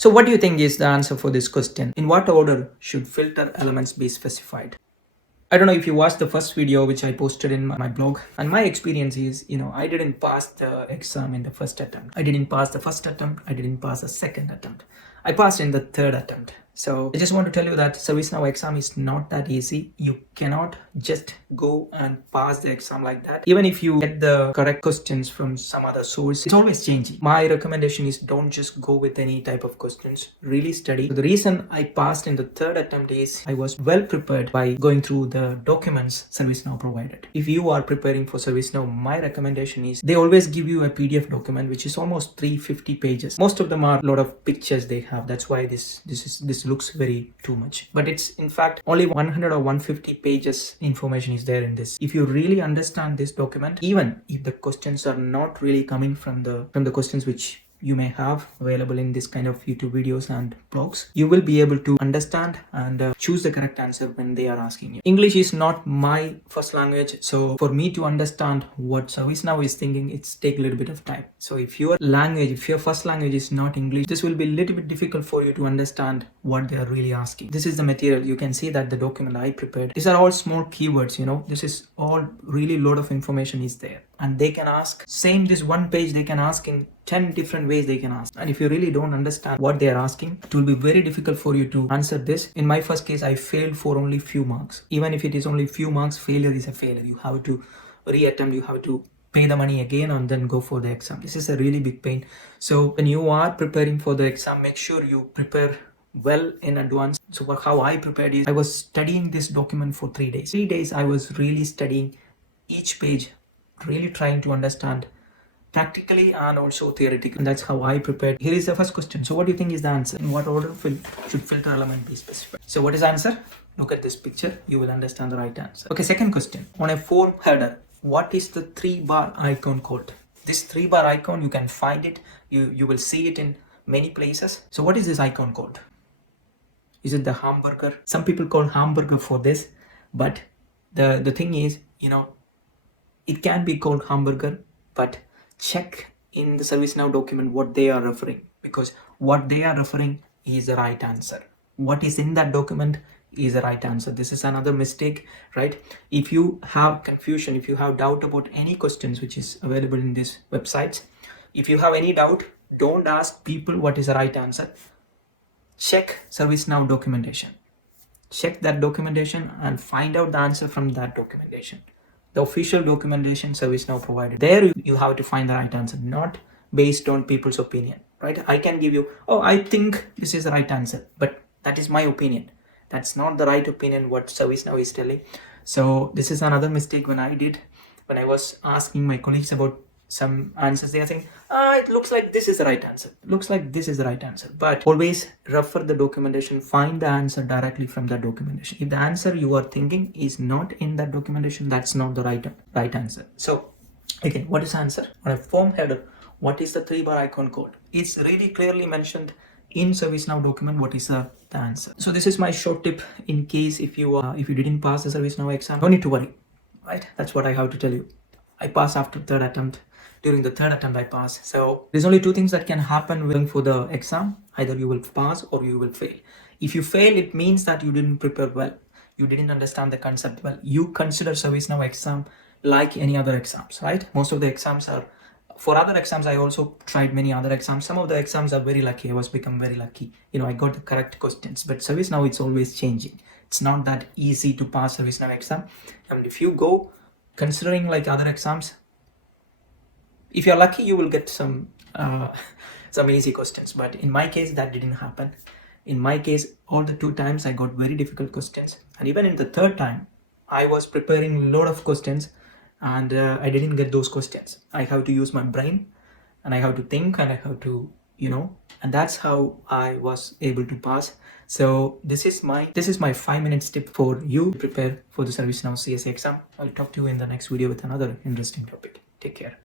So what do you think is the answer for this question? In what order should filter elements be specified? I don't know if you watched the first video which I posted in my blog, and my experience is, I didn't pass the exam in the first attempt. I didn't pass the first attempt. I didn't pass the second attempt. I passed in the third attempt. So I just want to tell you that ServiceNow exam is not that easy. You cannot just go and pass the exam like that. Even if you get the correct questions from some other source, it's always changing. My recommendation is don't just go with any type of questions. Really study. So the reason I passed in the third attempt is I was well prepared by going through the documents ServiceNow provided. If you are preparing for ServiceNow, my recommendation is they always give you a PDF document which is almost 350 pages. Most of them are a lot of pictures they have. That's why this looks very too much, but it's in fact only 100 or 150 pages information is there in this. If you really understand this document, even if the questions are not really coming from the questions which you may have available in this kind of YouTube videos and blogs, you will be able to understand and choose the correct answer when they are asking you. English is not my first language, so for me to understand what ServiceNow is thinking, it's take a little bit of time. So if your first language is not English, this will be a little bit difficult for you to understand what they are really asking. This is the material. You can see that the document I prepared, these are all small keywords, this is all really lot of information is there, and they can ask this one page, they can ask in 10 different ways they can ask. And if you really don't understand what they are asking, it will be very difficult for you to answer this. In my first case, I failed for only few marks. Even if it is only few marks, failure is a failure. You have to reattempt, you have to pay the money again and then go for the exam. This is a really big pain. So when you are preparing for the exam, make sure you prepare well in advance. So how I prepared is I was studying this document for 3 days. 3 days I was really studying each page, really trying to understand practically and also theoretically. And that's how I prepared. Here is the first question. So what do you think is the answer? In what order should filter element be specified? So what is the answer? Look at this picture. You will understand the right answer. Okay, second question. On a form header, what is the 3-bar icon called? This 3-bar icon, you can find it. You will see it in many places. So what is this icon called? Is it the hamburger? Some people call hamburger for this, but the thing is, it can be called hamburger, but check in the ServiceNow document what they are referring, because what they are referring is the right answer. What is in that document is the right answer. This is another mistake, right? If you have confusion, if you have doubt about any questions which is available in this website, if you have any doubt, don't ask people what is the right answer. Check ServiceNow documentation. Check that documentation and find out the answer from that documentation. The official documentation ServiceNow provided. There you have to find the right answer, not based on people's opinion, right? I can give you, I think this is the right answer, but that is my opinion. That's not the right opinion what ServiceNow is telling. So this is another mistake when I was asking my colleagues about some answers. They are saying, it looks like this is the right answer. Looks like this is the right answer. But always refer the documentation, find the answer directly from that documentation. If the answer you are thinking is not in that documentation, that's not the right answer. So again, what is the answer? On a form header, what is the 3-bar icon called? It's really clearly mentioned in ServiceNow document what is the answer. So this is my short tip in case if you didn't pass the ServiceNow exam, don't need to worry, right? That's what I have to tell you. I passed after third attempt. During the third attempt I passed. So there's only 2 things that can happen when for the exam. Either you will pass or you will fail. If you fail, it means that you didn't prepare well. You didn't understand the concept well. You consider ServiceNow exam like any other exams, right? Most of the exams are, for other exams, I also tried many other exams. Some of the exams are very lucky. I was become very lucky. I got the correct questions. But ServiceNow, it's always changing. It's not that easy to pass ServiceNow exam. And if you go considering like other exams, if you're lucky, you will get some easy questions. But in my case, that didn't happen. In my case, all the 2 times I got very difficult questions. And even in the third time, I was preparing a lot of questions and I didn't get those questions. I have to use my brain and I have to think and I have to, and that's how I was able to pass. So this is my 5-minute tip for you to prepare for the ServiceNow CSA exam. I'll talk to you in the next video with another interesting topic. Take care.